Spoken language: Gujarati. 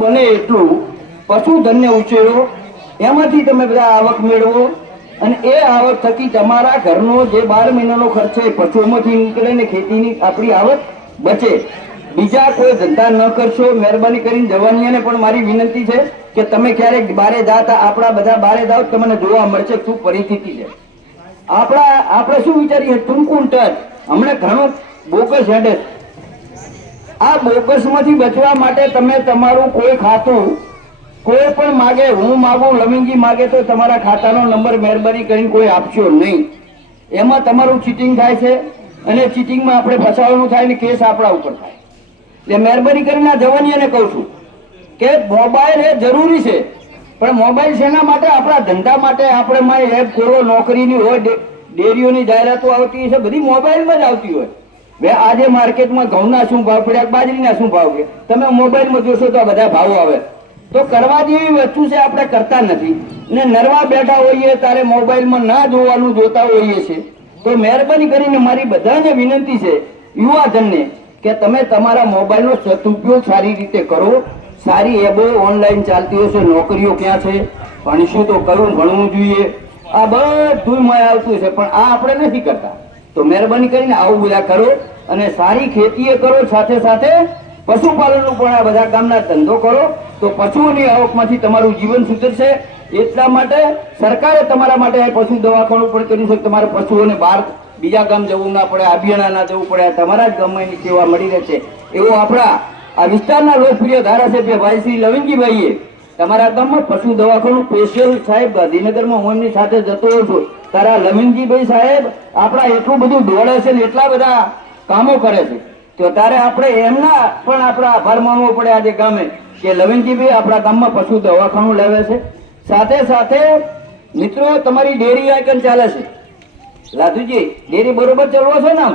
બને એટલું પશુધનને ઉછેરો, એમાંથી તમે બધા આવક મેળવો અને એ આવક થકી તમારા ઘરનો જે 12 મહિનાનો ખર્ચ છે પશુઓમાંથી નીકળે ને ખેતીની આપણી આવક બચે. બીજા કોઈ ધંધા ન કરશો. મહેરબાની કરીને જવાનીઓને પણ મારી વિનંતી છે કે તમે ક્યારેક બારે જાતા, આપણા બધા બારે જાઓ તમને જોવા મળશે શું પરિસ્થિતિ છે. આપણે શું વિચારીએ ટૂંકું ટચ, હમણાં ઘણું બોગસ હેડે. આ બોગસમાંથી બચવા માટે તમે તમારું કોઈ ખાતું કોઈ પણ માગે, હું માગું, લવિંગજી માગે તો તમારા ખાતાનો નંબર મહેરબાની કરીને કોઈ આપશો નહીં. એમાં તમારું ચીટિંગ થાય છે અને ચીટિંગમાં આપણે ફસાવાનું થાય ને કેસ આપણા ઉપર થાય. એટલે મહેરબાની કરીને આ જવાનીઓને કહું છું કે મોબાઈલ એ જરૂરી છે, પણ મોબાઈલ શેના માટે? આપણા ધંધા માટે. આપણે માં એપ ખોલો, નોકરીની હોય, ડેરીઓની જાહેરાતો આવતી છે, બધી મોબાઈલમાં જ આવતી હોય. હવે આજે માર્કેટમાં ઘઉંના શું ભાવ પડ્યા, બાજરીના શું ભાવ છે, તમે મોબાઈલમાં જોશો તો આ બધા ભાવો આવે. તો કરવા જેવી વસ્તુ છે, આપણે કરતા નથી ને નરવા બેઠા હોઈએ ત્યારે મોબાઈલમાં ના જોવાનું જોતા હોઈએ છે. તો મહેરબાની કરીને મારી બધાને વિનંતી છે, યુવાધનને, કે તમે તમારા મોબાઈલનો સદુપયોગ સારી રીતે કરો. સારી એબો ઓનલાઈન ચાલતી હશે, નોકરીઓ ક્યાં છે, ભણીશું તો કરું, ભણવું જોઈએ, આ બધું માં આવતું છે, પણ આ આપણે નથી કરતા. તો મહેરબાની કરીને આવું બધા કરો અને સારી ખેતી કરો, સાથે સાથે પશુપાલનનું પણ આ બધા કામના ધંધો કરો તો પશુઓની આવકમાંથી તમારું જીવન સુધરશે. એટલા માટે સરકારે તમારા માટે પશુ દવાખાનું પણ કર્યું છે. તમારે પશુઓને બહાર બીજા ગામ જવું ના પડે, આબિયાણા ના જવું પડે, તમારા જ ગામમાં એની સેવા મળી રહેશે. એવો આપણા આ વિસ્તારના લોકપ્રિય ધારાસભ્ય ભાઈ શ્રી લવિંગજીભાઈએ તમારા ગામમાં પશુ દવાખાનું સ્પેશિયલ, સાહેબ ગાંધીનગરમાં હું એમની સાથે જતો હોઉં છું, તારા લવિંગજીભાઈ સાહેબ આપણા એટલું બધું દોડે છે ને એટલા બધા કામો કરે છે, તો તારે આપણે એમના પણ આપણા આભાર માનવો પડે આજે ગામે કે લવિંગજીભાઈ આપણા ગામમાં પશુ દવાખાનું લાવે છે. સાથે સાથે મિત્રો તમારી ડેરી આઈકન ચાલે છે, લાધુજી ડેરી બરોબર ચાલવો છો ને?